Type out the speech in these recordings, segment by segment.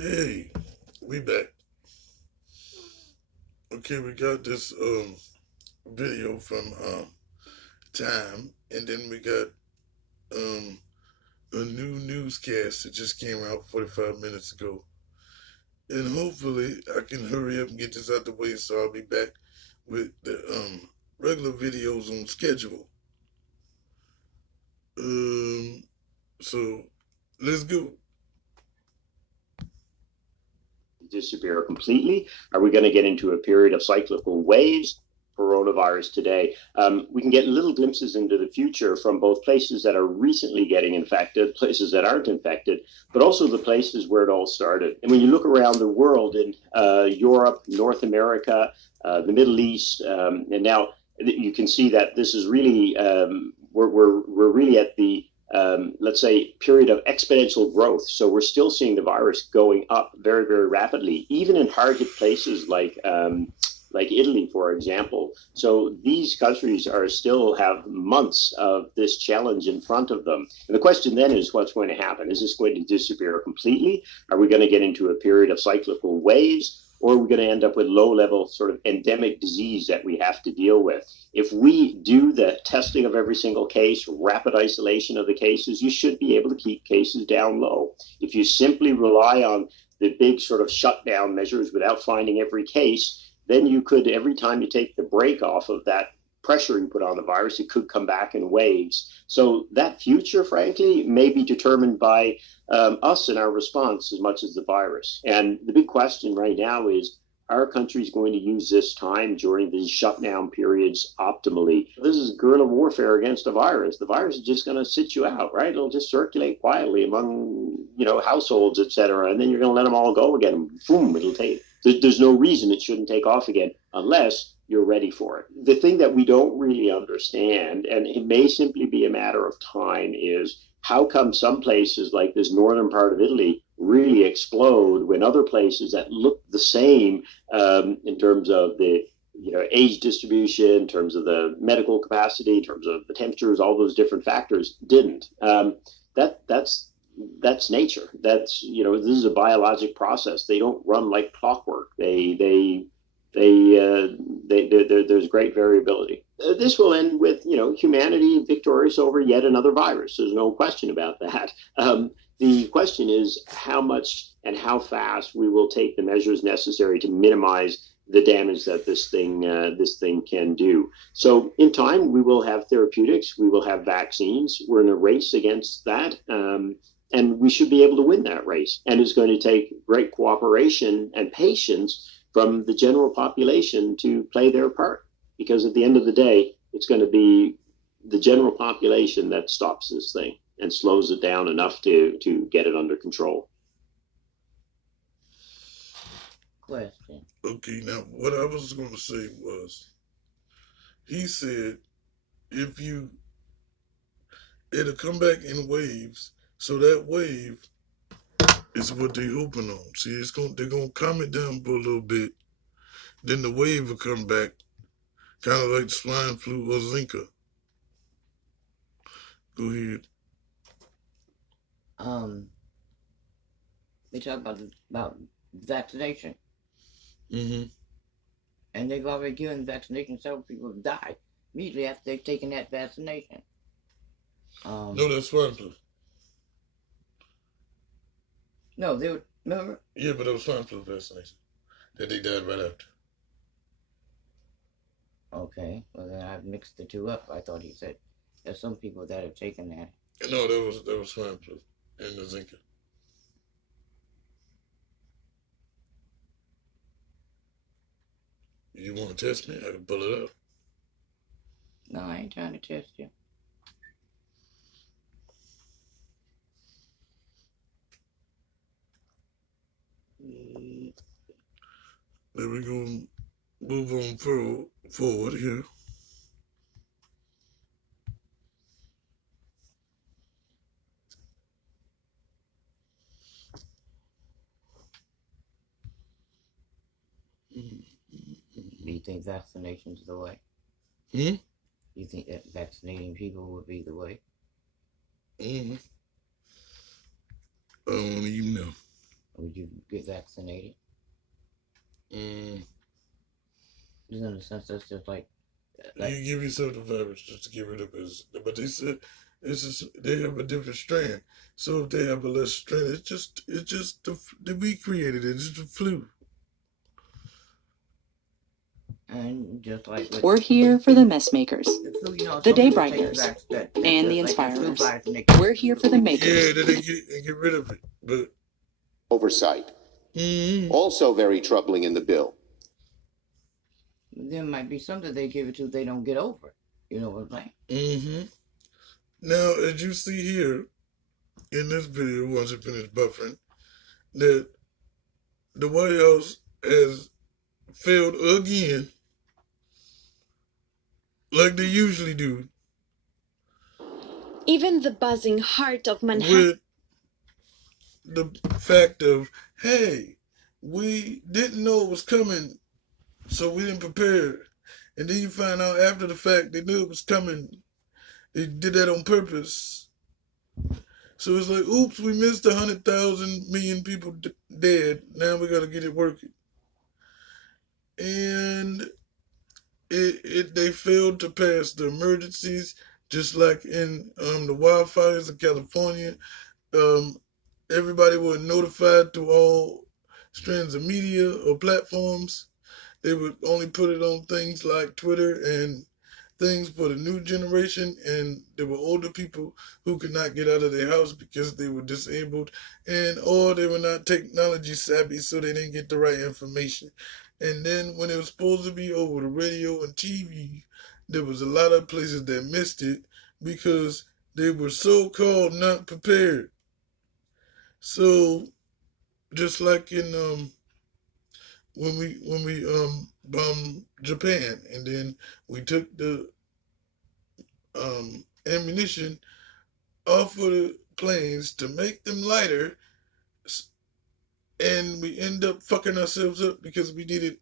Hey, we back. Okay, we got this video from Time, and then we got um a new newscast that just came out 45 minutes ago. And hopefully I can hurry up and get this out the way so I'll be back with the regular videos on schedule. Um so let's go. Disappear completely? Are we going to get into a period of cyclical waves? Coronavirus today. We can get little glimpses into the future from both places that are recently getting infected, places that aren't infected, but also the places where it all started. And when you look around the world in Europe, North America, the Middle East, and now you can see that this is really we're really at the let's say, period of exponential growth. So we're still seeing the virus going up very, very rapidly, even in hard hit places like Italy, for example. So these countries are still have months of this challenge in front of them. And the question then is, what's going to happen? Is this going to disappear completely? Are we going to get into a period of cyclical waves? Or are we going to end up with low level sort of endemic disease that we have to deal with? If we do the testing of every single case, rapid isolation of the cases, you should be able to keep cases down low. If you simply rely on the big sort of shutdown measures without finding every case, then you could, every time you take the brake off of that pressure you put on the virus, it could come back in waves. So that future, frankly, may be determined by us and our response as much as the virus. And the big question right now is, our country is going to use this time during these shutdown periods optimally. This is guerrilla warfare against a virus. The virus is just going to sit you out, right? It'll just circulate quietly among, households, et cetera, and then you're going to let them all go again. Boom, it'll take. There's no reason it shouldn't take off again unless you're ready for it. The thing that we don't really understand, and it may simply be a matter of time, is how come some places like this northern part of Italy really explode when other places that look the same in terms of the age distribution, in terms of the medical capacity, in terms of the temperatures, all those different factors didn't. That's nature. This is a biologic process. They don't run like clockwork. There's great variability. This will end with humanity victorious over yet another virus. There's no question about that. The question is how much and how fast we will take the measures necessary to minimize the damage that this thing can do. So in time, we will have therapeutics, we will have vaccines. We're in a race against that. And we should be able to win that race. And it's going to take great cooperation and patience from the general population to play their part. Because at the end of the day, it's going to be the general population that stops this thing and slows it down enough to get it under control. Question. Okay, now what I was going to say was he said if you it'll come back in waves, so that wave is what they hoping on. See, they're gonna calm it down for a little bit, then the wave will come back, kind of like swine flu or Zika. Go ahead. Um, we talk about vaccination, Mm-hmm. and they've already given vaccination. Several people have died immediately after they've taken that vaccination. No, that's swine flu. No, they were remember. Yeah, but that was swine flu vaccination that they died right after. Okay, well then I've mixed the two up. I thought he said there's some people that have taken that. No, that was swine flu and the Zika. You want to test me? I can pull it up. No, I ain't trying to test you. Then we gonna move on forward here. Do you think vaccination's the way? Hmm? Do you think that vaccinating people would be the way? Mm-hmm. I don't even know. Would you get vaccinated. Mm. In a sense, that's just like You give yourself the virus just to get rid of it. But they said it's just they have a different strand. So if they have a less strand, it's just we created it. It's the flu. and just like with We're here for the mess makers, the flu, you know, the some day people take brighteners, that and the just like the flu inspirers. virus and they We're here for the Yeah, makers. then they get rid of it. But Oversight. mm-hmm. Also very troubling in the bill. there might be some that they give it to they don't get over. You know what I'm saying? Mm-hmm. Now, as you see here in this video, once it finished buffering, that the White House has failed again, like they usually do, Even the buzzing heart of Manhattan. with the fact of, hey, we didn't know it was coming, so we didn't prepare. And then you find out after the fact they knew it was coming. They did that on purpose. So it's like, oops, we missed 100,000 million people dead. Now we got to get it working. And they failed to pass the emergencies, just like in the wildfires in California. Everybody was notified through all strands of media or platforms. They would only put it on things like Twitter and things for the new generation, and there were older people who could not get out of their house because they were disabled and or they were not technology savvy, so they didn't get the right information. And then when it was supposed to be over the radio and TV, there was a lot of places that missed it because they were so-called not prepared. So just like in when we bombed Japan, and then we took the ammunition off of the planes to make them lighter, and we end up fucking ourselves up because we needed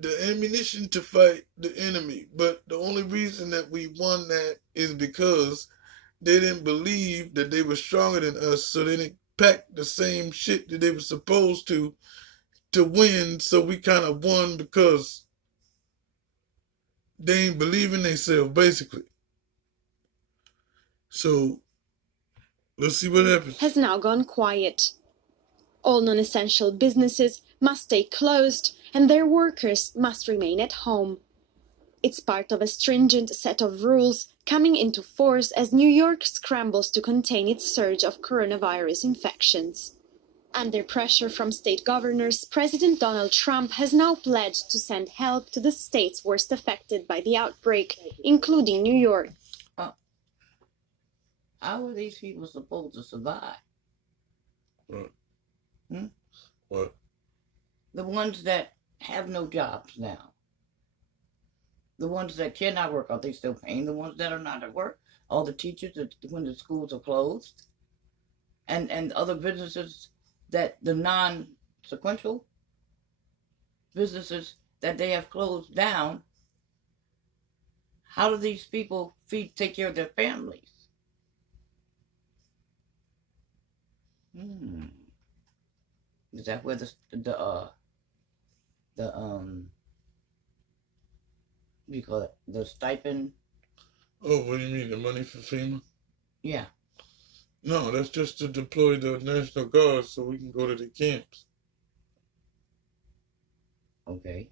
the ammunition to fight the enemy. But the only reason that we won that is because they didn't believe that they were stronger than us, so they didn't pack the same shit that they were supposed to win. So we kind of won because they ain't believe in themselves, basically. So let's see what happens. Has now gone quiet. All non-essential businesses must stay closed and their workers must remain at home. It's part of a stringent set of rules coming into force as New York scrambles to contain its surge of coronavirus infections. Under pressure from state governors, President Donald Trump has now pledged to send help to the states worst affected by the outbreak, including New York. How are these people supposed to survive? What? Hmm? What? The ones that have no jobs now. The ones that cannot work, are they still paying the ones that are not at work? All the teachers when the schools are closed? And other businesses that the non-sequential businesses that they have closed down, how do these people take care of their families? Is that where the what do you call it? The stipend? Oh, what do you mean, the money for FEMA? Yeah. No, that's just to deploy the National Guard so we can go to the camps. Okay.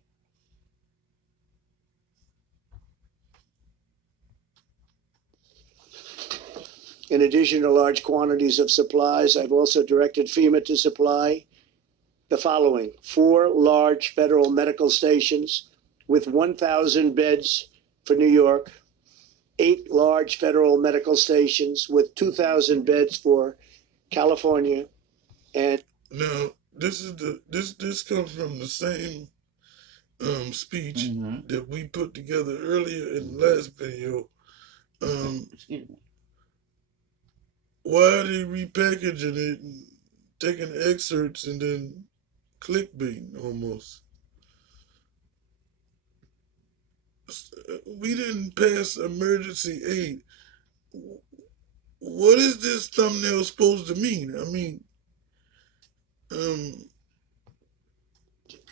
In addition to large quantities of supplies, I've also directed FEMA to supply the following: 4 large federal medical stations with 1,000 beds for New York, 8 large federal medical stations with 2,000 beds for California, and now this comes from the same speech that we put together earlier in the last video. Excuse me. Why are they repackaging it and taking excerpts and then clickbait almost? We didn't pass emergency aid. What is this thumbnail supposed to mean? I mean, Um,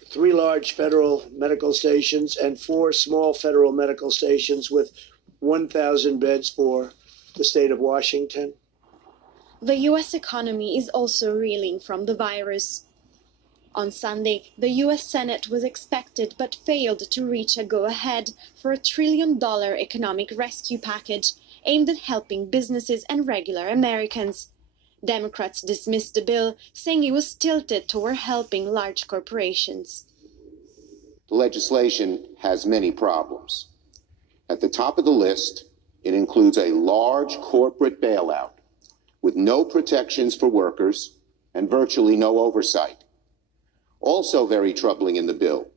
3 large federal medical stations and 4 small federal medical stations with 1,000 beds for the state of Washington. The US economy is also reeling from the virus. On Sunday, the US Senate was expected but failed to reach a go-ahead for a $1 trillion economic rescue package aimed at helping businesses and regular Americans. Democrats dismissed the bill, saying it was tilted toward helping large corporations. The legislation has many problems. At the top of the list, it includes a large corporate bailout with no protections for workers and virtually no oversight. Also very troubling in the bill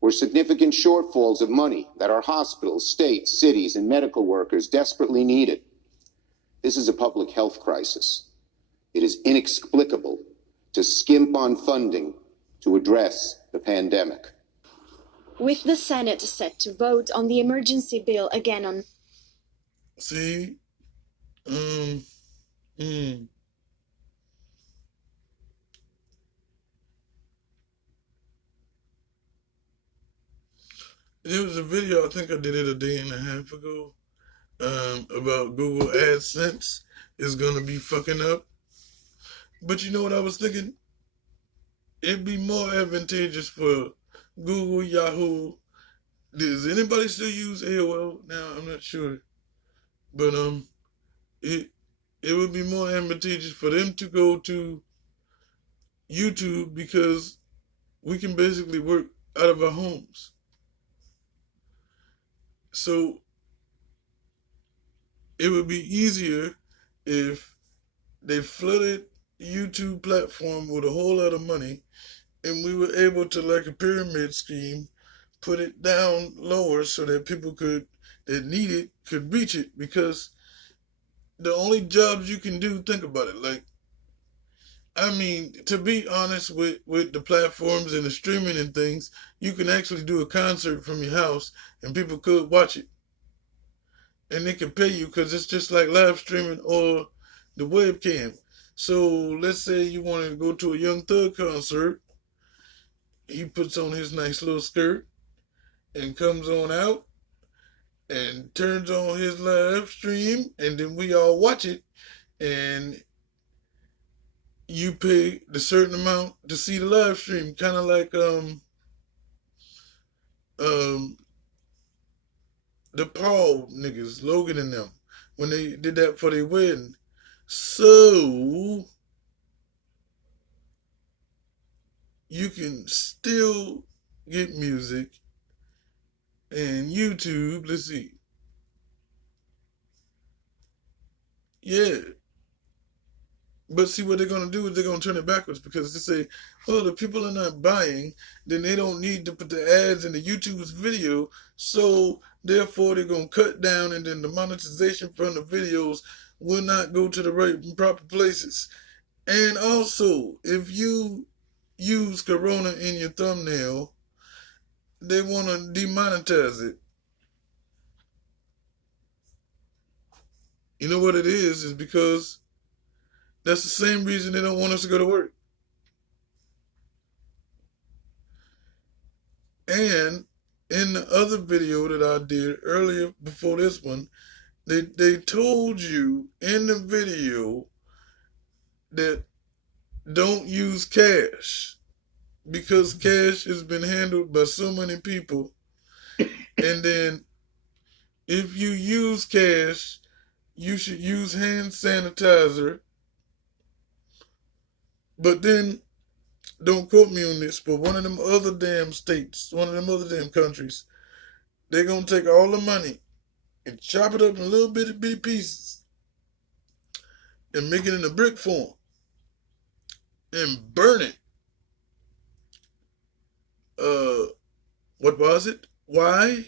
were significant shortfalls of money that our hospitals, states, cities, and medical workers desperately needed. This is a public health crisis. It is inexplicable to skimp on funding to address the pandemic. With the Senate set to vote on the emergency bill again on see, mm, there was a video, I think I did it a day and a half ago, about Google AdSense is gonna be fucking up. But you know what I was thinking? It'd be more advantageous for Google, Yahoo. Does anybody still use AOL now? I'm not sure. But it would be more advantageous for them to go to YouTube because we can basically work out of our homes. So it would be easier if they flooded YouTube platform with a whole lot of money and we were able to, like a pyramid scheme, put it down lower so that people that need it could reach it. Because the only jobs you can do, think about it, like, I mean, to be honest, with the platforms and the streaming and things, you can actually do a concert from your house and people could watch it. And they can pay you because it's just like live streaming or the webcam. So let's say you want to go to a Young Thug concert. He puts on his nice little skirt and comes on out and turns on his live stream, and then we all watch it, and you pay the certain amount to see the live stream, kind of like the Paul niggas, Logan and them, when they did that for their wedding. So you can still get music and YouTube. Let's see. Yeah. But see, what they're going to do is they're going to turn it backwards, because they say, well, the people are not buying, then they don't need to put the ads in the YouTube's video, so therefore they're going to cut down, and then the monetization from the videos will not go to the right and proper places. And also, if you use Corona in your thumbnail, they want to demonetize it. You know what it is because that's the same reason they don't want us to go to work. And in the other video that I did earlier before this one, they told you in the video that don't use cash because cash has been handled by so many people. And then if you use cash, you should use hand sanitizer. But then, don't quote me on this, but one of them other damn states, one of them other damn countries, they're going to take all the money and chop it up in little bitty pieces and make it in a brick form and burn it. What was it? Why?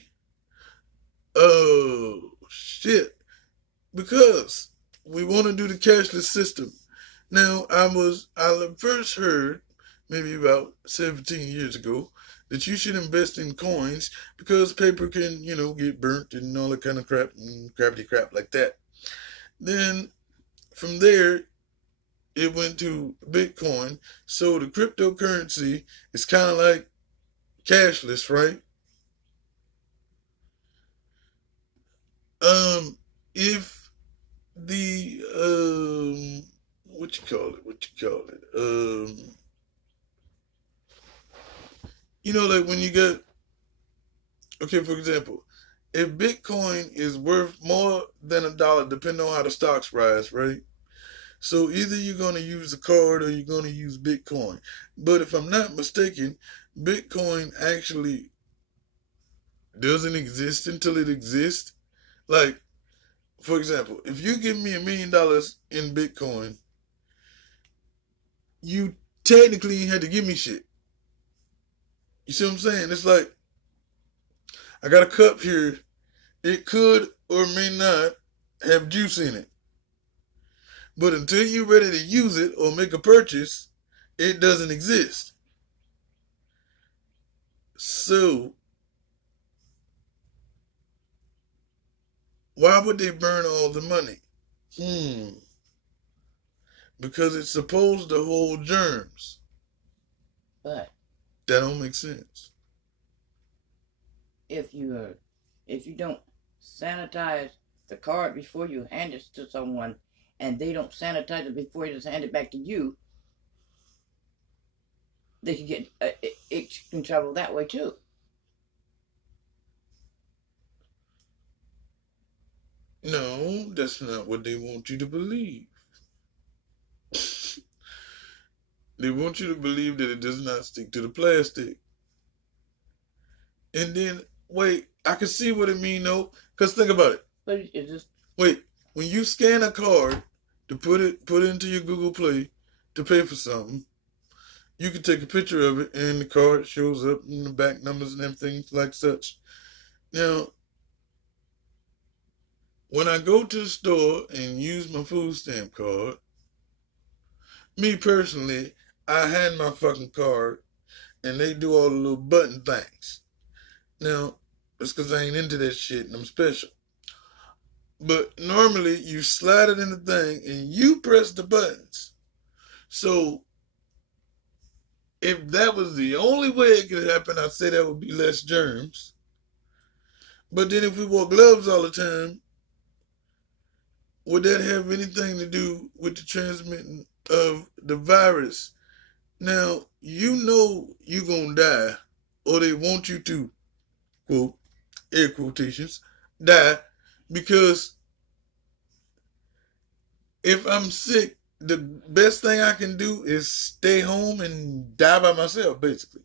Oh, shit. Because we want to do the cashless system. Now, I first heard, maybe about 17 years ago, that you should invest in coins because paper can, get burnt and all that kind of crap and crappity crap like that. Then, from there, it went to Bitcoin. So the cryptocurrency is kind of like cashless, right? If the like when you get, okay, for example, if Bitcoin is worth more than $1, depending on how the stocks rise, right? So either you're going to use a card or you're going to use Bitcoin. But if I'm not mistaken, Bitcoin actually doesn't exist until it exists. Like, for example, if you give me $1 million in Bitcoin, you technically ain't had to give me shit. You see what I'm saying? It's like, I got a cup here. It could or may not have juice in it. But until you're ready to use it or make a purchase, it doesn't exist. So, why would they burn all the money? Because it's supposed to hold germs. But That don't make sense. if you don't sanitize the card before you hand it to someone, and they don't sanitize it before you just hand it back to you, they can get it can travel that way too. No, that's not what they want you to believe. They want you to believe that it does not stick to the plastic. And then, wait, I can see what it mean though. Because think about it. But it's just, Wait, when you scan a card to put it into your Google Play to pay for something, you can take a picture of it and the card shows up in the back numbers and everything like such. Now, when I go to the store and use my food stamp card, me personally, I hand my fucking card and they do all the little button things. Now, it's because I ain't into that shit and I'm special. But normally you slide it in the thing and you press the buttons. So if that was the only way it could happen, I'd say that would be less germs. But then if we wore gloves all the time, would that have anything to do with the transmitting of the virus? Now, you know you're going to die, or they want you to, quote, air quotations, die, because if I'm sick, the best thing I can do is stay home and die by myself, basically.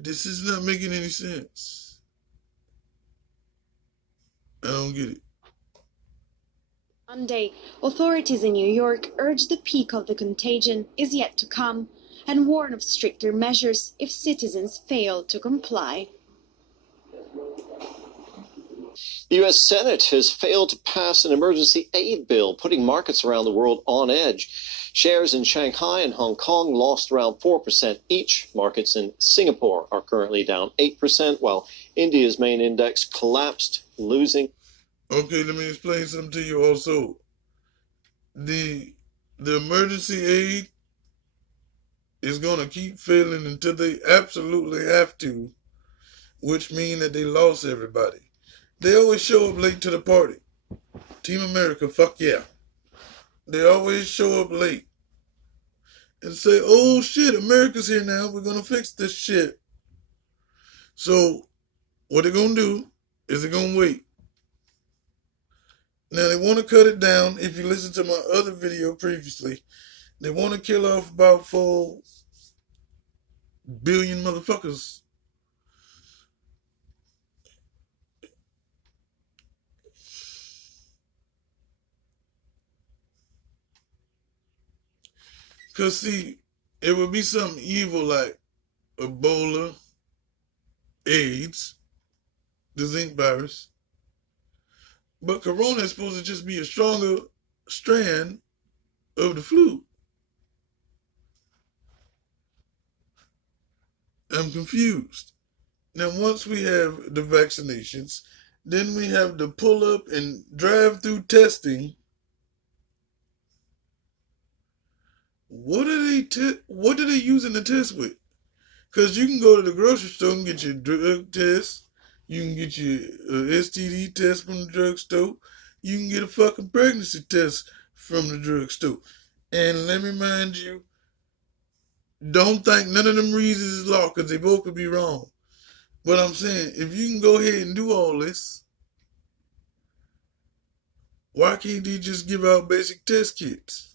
This is not making any sense. I don't get it. Monday, authorities in New York urge the peak of the contagion is yet to come and warn of stricter measures if citizens fail to comply. The U.S. Senate has failed to pass an emergency aid bill, putting markets around the world on edge. Shares in Shanghai and Hong Kong lost around 4% each. Markets in Singapore are currently down 8%, while India's main index collapsed, losing. Okay, let me explain something to you also. The emergency aid is going to keep failing until they absolutely have to, which means that they lost everybody. They always show up late to the party. Team America, fuck yeah. They always show up late and say, oh shit, America's here now. We're going to fix this shit. So what they're going to do is they're going to wait. Now they want to cut it down. If you listen to my other video previously, they want to kill off about 4 billion motherfuckers. Because, see, it would be something evil like Ebola, AIDS, the zinc virus. But corona is supposed to just be a stronger strand of the flu. I'm confused. Now, once we have the vaccinations, Then we have the pull up and drive through testing. What are they using the test with? Because you can go to the grocery store and get your drug test. You can get your STD test from the drugstore. You can get a fucking pregnancy test from the drugstore. And let me remind you, don't think none of them reasons is law, because they both could be wrong. But I'm saying, if you can go ahead and do all this, why can't they just give out basic test kits?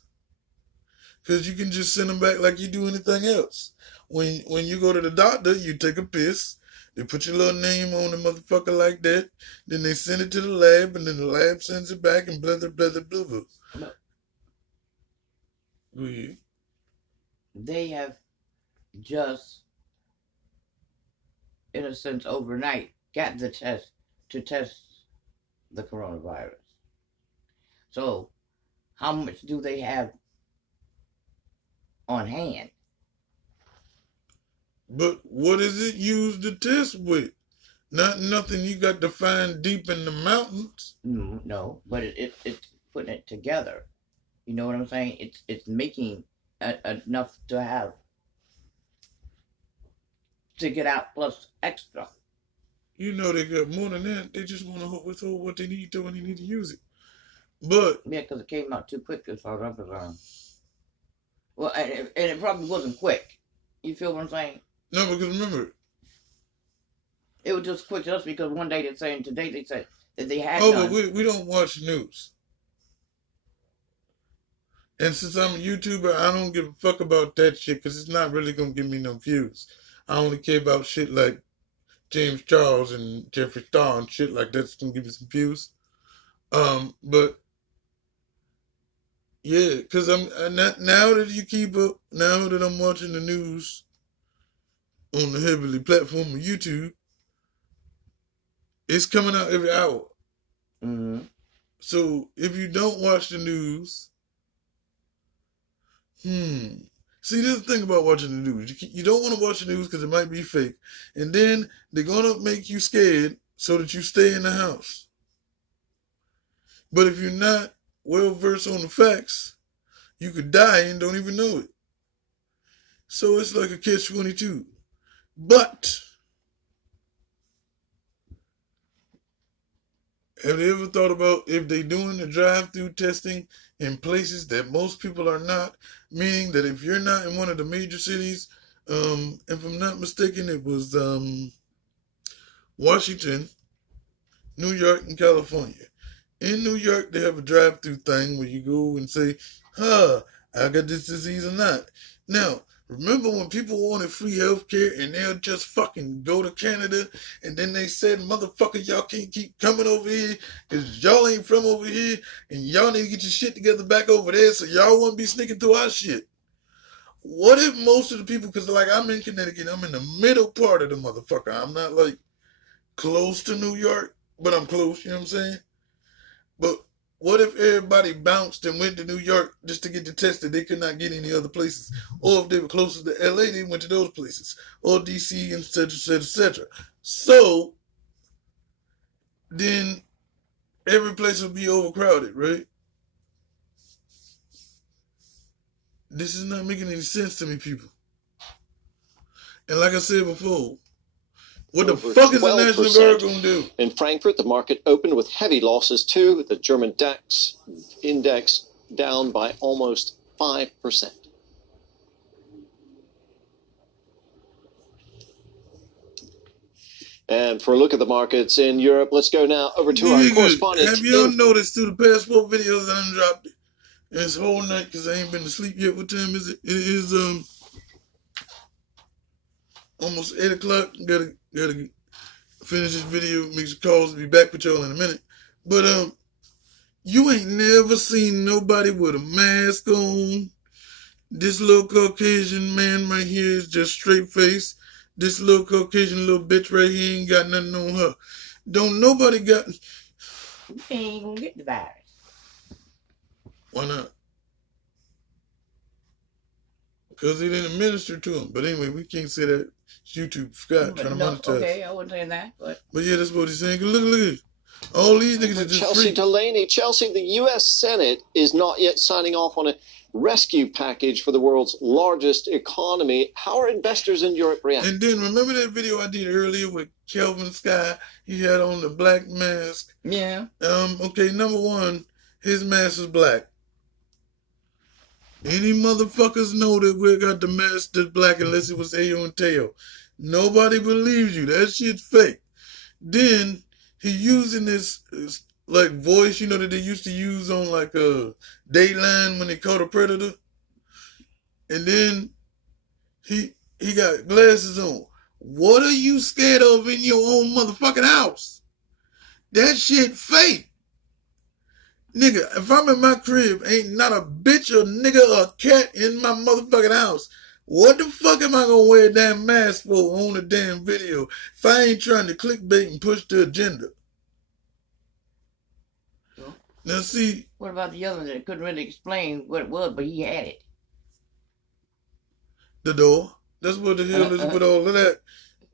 Because you can just send them back like you do anything else. When you go to the doctor, you take a piss. They put your little name on the motherfucker like that. Then they send it to the lab, and then the lab sends it back, and blah, blah, blah, blah, blah. No. Go ahead. They have just, in a sense, overnight got the test to test the coronavirus. So, how much do they have on hand? But what is it used to test with? Not nothing you got to find deep in the mountains. No, but it's putting it together. You know what I'm saying? It's making enough to have to get out plus extra. You know they got more than that. They just want to withhold what they need to when they need to use it. But Yeah, because it came out too quick as far as I'm concerned. Well, and it probably wasn't quick. You feel what I'm saying? no, because remember, It was just quick just because one day they're saying, today they said that they had but none. we don't watch news. And since I'm a YouTuber, I don't give a fuck about that shit because it's not really going to give me no views. I only care about shit like James Charles and Jeffree Star and shit like that's going to give me some views. But yeah, because now that you keep up, now that I'm watching the news on the heavily platform of YouTube, it's coming out every hour. Mm-hmm. So if you don't watch the news, see, this is the thing about watching the news. You don't want to watch the news because it might be fake. And then they're going to make you scared so that you stay in the house. But if you're not well versed on the facts, you could die and don't even know it. So it's like a catch-22. But have they ever thought about if they doing the drive-through testing in places that most people are not? Meaning that if you're not in one of the major cities, if I'm not mistaken, it was Washington, New York, and California. In New York, they have a drive-through thing where you go and say, I got this disease or not. Now, remember when people wanted free health care and they'll just fucking go to Canada and then they said, motherfucker, y'all can't keep coming over here because y'all ain't from over here and y'all need to get your shit together back over there so y'all won't be sneaking through our shit. What if most of the people, because like I'm in Connecticut, I'm in the middle part of the motherfucker. I'm not like close to New York, but I'm close, you know what I'm saying? But what if everybody bounced and went to New York just to get the test that they could not get any other places? Or if they were closer to LA, they went to those places. Or DC, and et cetera, et cetera, et cetera. So, then every place would be overcrowded, right? This is not making any sense to me, people. And like I said before, what the Over fuck is the National 12%. Guard going to do? In Frankfurt, the market opened with heavy losses too. The German DAX index down by almost 5%. And for a look at the markets in Europe, let's go now over to our Nigga, correspondent. have y'all noticed through the past 4 videos that I dropped this whole night because I ain't been to sleep yet? What time is it? It is almost 8 o'clock. Gotta finish this video, make some calls, be back with y'all in a minute. But you ain't never seen nobody with a mask on. This little Caucasian man right here is just straight face. This little Caucasian little bitch right here ain't got nothing on her. Don't nobody got... You ain't gonna get the virus. Why not? Because he didn't administer to him. But anyway, we can't say that. It's YouTube. Forgot, trying to monetize. Okay, I wasn't saying that, but But yeah, that's what he's saying. Look at it. All these niggas are just Chelsea free. Delaney. Chelsea, the U.S. Senate is not yet signing off on a rescue package for the world's largest economy. How are investors in Europe reacting? And then remember that video I did earlier with Kelvin Sky? He had on the black mask. Yeah. Okay, number one, his mask is black. Any motherfuckers know that we got the mask that's black unless it was Ayo and Teo. Nobody believes you. That shit's fake. Then he using this like voice, you know, that they used to use on like Dateline when they caught a predator. And then he got glasses on. What are you scared of in your own motherfucking house? That shit fake. Nigga, if I'm in my crib, ain't not a bitch or nigga or cat in my motherfucking house. What the fuck am I gonna wear a damn mask for on a damn video if I ain't trying to clickbait and push the agenda? Well, now see. What about the other one that couldn't really explain what it was, but he had it? The door. That's what the hell is with all of that.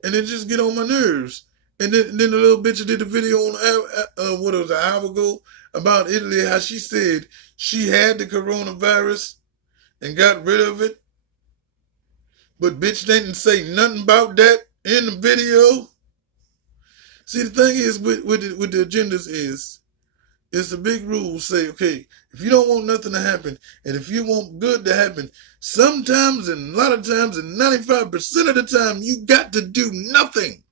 And it just get on my nerves. And then the little bitch that did the video on, what it was, an hour ago, about Italy, how she said she had the coronavirus and got rid of it. But bitch didn't say nothing about that in the video. See, the thing is with the agendas is, it's a big rule. Say, okay, if you don't want nothing to happen, and if you want good to happen, sometimes and a lot of times and 95% of the time, you got to do nothing.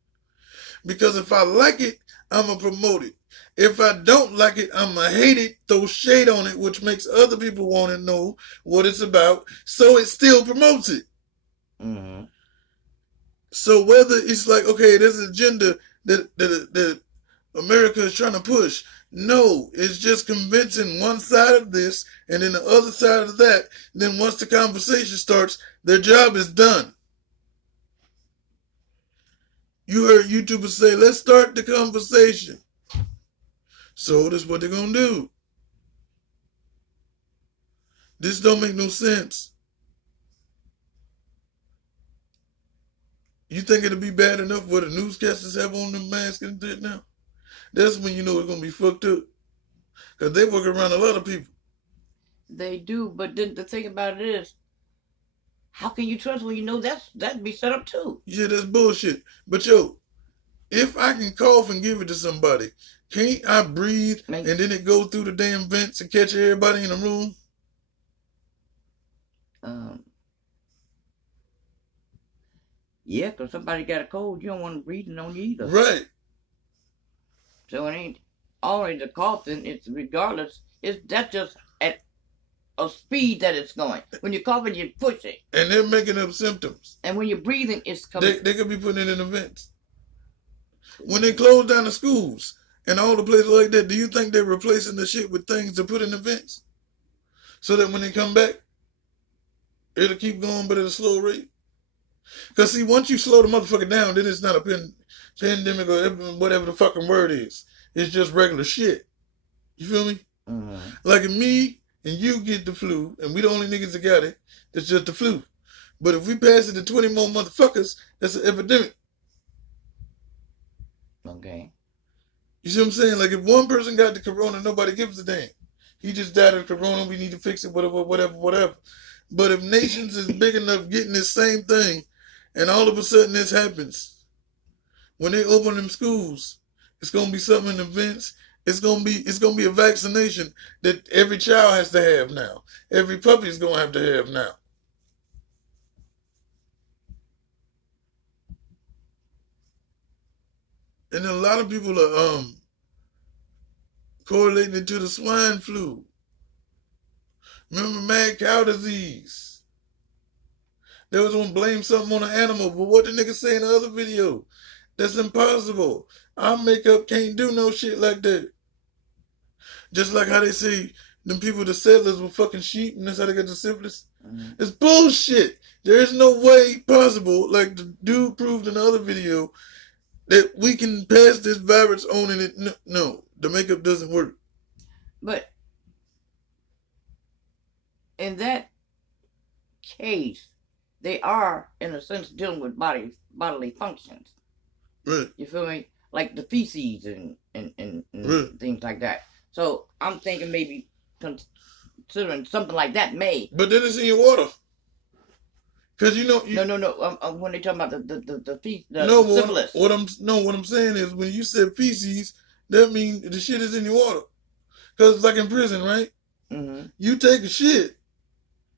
Because if I like it, I'm going to promote it. If I don't like it, I'm going to hate it, throw shade on it, which makes other people want to know what it's about, so it still promotes it. Mm-hmm. So whether it's like, okay, there's an agenda that America is trying to push, no, it's just convincing one side of this and then the other side of that. Then once the conversation starts, their job is done. You heard YouTubers say, let's start the conversation. So that's what they're going to do. This don't make no sense. You think it'll be bad enough what the newscasters have on the mask and shit now? That's when you know it's going to be fucked up. Because they work around a lot of people. They do, but then the thing about it is, how can you trust when you know that'd be set up too? Yeah, that's bullshit. But yo, if I can cough and give it to somebody, can't I breathe and then it go through the damn vents and catch everybody in the room? Yeah, because somebody got a cold, you don't want them breathing on you either. Right. So it ain't already the coughing, it's regardless, that's just at a speed that it's going. When you're coughing, you push it. And they're making up symptoms. And when you're breathing, it's coming. They could be putting it in the vents. When they close down the schools and all the places like that, do you think they're replacing the shit with things to put in the vents? So that when they come back, it'll keep going, but at a slow rate? Because see, once you slow the motherfucker down, then it's not a pandemic or whatever the fucking word is. It's just regular shit. You feel me? Mm-hmm. Like if me and you get the flu, and we the only niggas that got it, that's just the flu. But if we pass it to 20 more motherfuckers, that's an epidemic. Okay. You see what I'm saying? Like if one person got the corona, nobody gives a damn. He just died of the corona, we need to fix it, whatever. But if nations is big enough getting this same thing, and all of a sudden this happens, when they open them schools, it's gonna be something in events. It's gonna be a vaccination that every child has to have now. Every puppy is gonna have to have now. And a lot of people are correlating it to the swine flu. Remember mad cow disease? They was gonna blame something on an animal, but what the nigga say in the other video? That's impossible. Our makeup can't do no shit like that. Just like how they say them people, the settlers were fucking sheep, and that's how they got the syphilis. Mm-hmm. It's bullshit. There is no way possible, like the dude proved in the other video, that we can pass this virus on and it. No, the makeup doesn't work. But in that case, they are, in a sense, dealing with bodily functions. Right. You feel me? Like the feces and Really? things like that. So I'm thinking maybe considering something like that may. But then it's in your water. Cause you know, No. When they talking about the no, syphilis. what I'm saying is when you said feces, that means the shit is in your water. Cause it's like in prison, right? Mm-hmm. You take a shit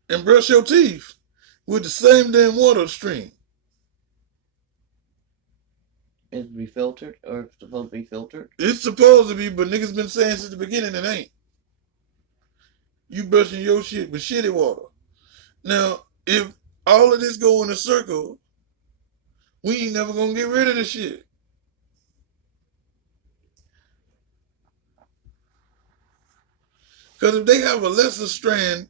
and brush your teeth with the same damn water stream. Is it be filtered or it's supposed to be filtered? It's supposed to be, but niggas been saying since the beginning it ain't. You brushing your shit with shitty water. Now, if all of this go in a circle, we ain't never gonna get rid of the shit. Because if they have a lesser strand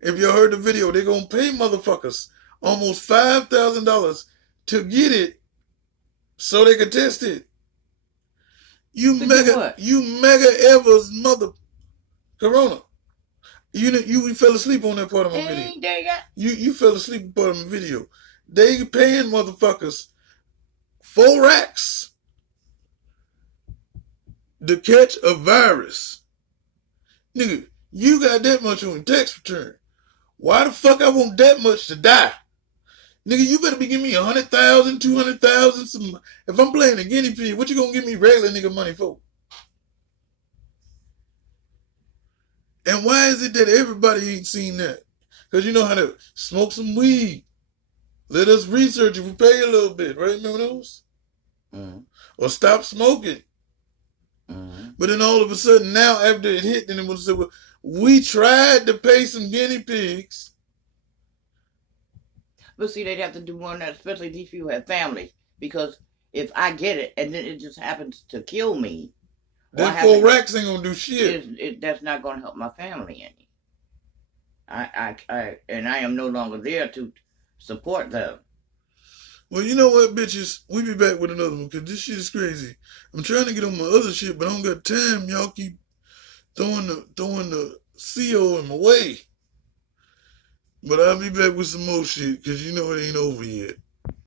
if you heard the video, they're gonna pay motherfuckers almost $5,000 to get it so they can test it. You mega Evers mother Corona. You fell asleep on that part of my video. Ain't they got? You fell asleep on part of my video. They paying motherfuckers 4 racks to catch a virus. Nigga, you got that much on your tax return. Why the fuck I want that much to die? Nigga, you better be giving me 100,000, 200,000. If I'm playing a guinea pig, what you gonna give me regular nigga money for? And why is it that everybody ain't seen that? Because you know how to smoke some weed. Let us research it. We pay a little bit, right? Remember those? Mm-hmm. Or stop smoking. Mm-hmm. But then all of a sudden, now after it hit, then it was say, well, we tried to pay some guinea pigs. But see, they'd have to do more than that, especially these people have families. Because if I get it and then it just happens to kill me, That 4 racks ain't gonna do shit. that's not going to help my family any. I am no longer there to support them. Well, you know what, bitches? We be back with another one, because this shit is crazy. I'm trying to get on my other shit, but I don't got time. Y'all keep throwing the CO in my way. But I'll be back with some more shit, because you know it ain't over yet.